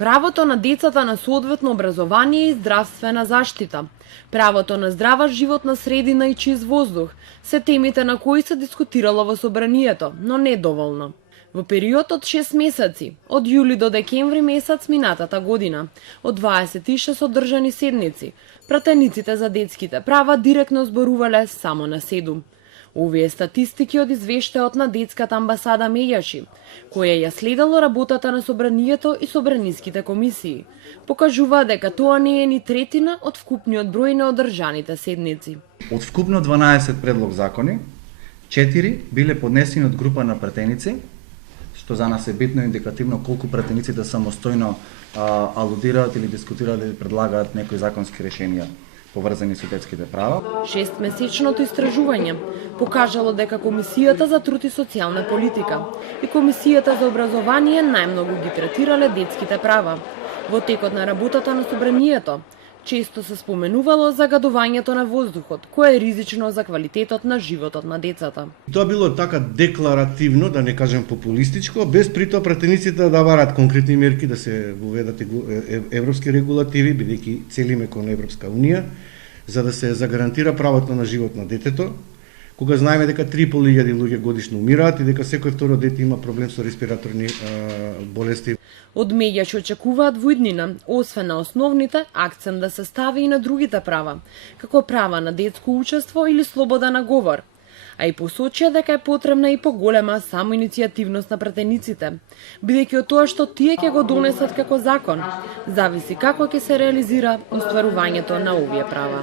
Правото на децата на соодветно образование и здравствена заштита, правото на здрава животна средина и чист воздух се темите на кои се дискутирало во собранието, но не доволно. Во период од 6 месеци, од јули до декември месец минатата година, од 26 одржани седници, пратениците за детските права директно зборувале само на 7. Овие статистики од извештајот на детската амбасада Меѓаши, која ја следело работата на собранието и собраниските комисии, покажува дека тоа не е ни третина од вкупниот број на одржаните седници. Од вкупно 12 предлог закони, 4 биле поднесени од група на пратеници, што за нас е битно индикативно колку пратениците самостојно алудираат или дискутираат или предлагаат некои законски решенија поврзани со детските права. 6-месечното истражување покажало дека Комисијата за труд и социјална политика и Комисијата за образование најмногу ги третирале детските права. Во текот на работата на собранието често се споменувало загадувањето на воздухот, кое е ризично за квалитетот на животот на децата. Тоа било така декларативно, да не кажем популистичко, без притоа пратениците да барат конкретни мерки, да се воведат европски регулативи, бидејќи целиме кон Европска унија, за да се загарантира правото на живот на детето, кога знаеме дека 3.500 луѓе годишно умираат и дека секој второ дете има проблем со респираторни болести. Од Меѓаши очекуваат во иднина, освен на основните, акцент да се стави и на другите права, како права на детско учество или слобода на говор, а и посочија дека е потребна и поголема самоиницијативност на пратениците, бидејќи од тоа што тие ќе го донесат како закон, зависи како ќе се реализира остварувањето на овие права.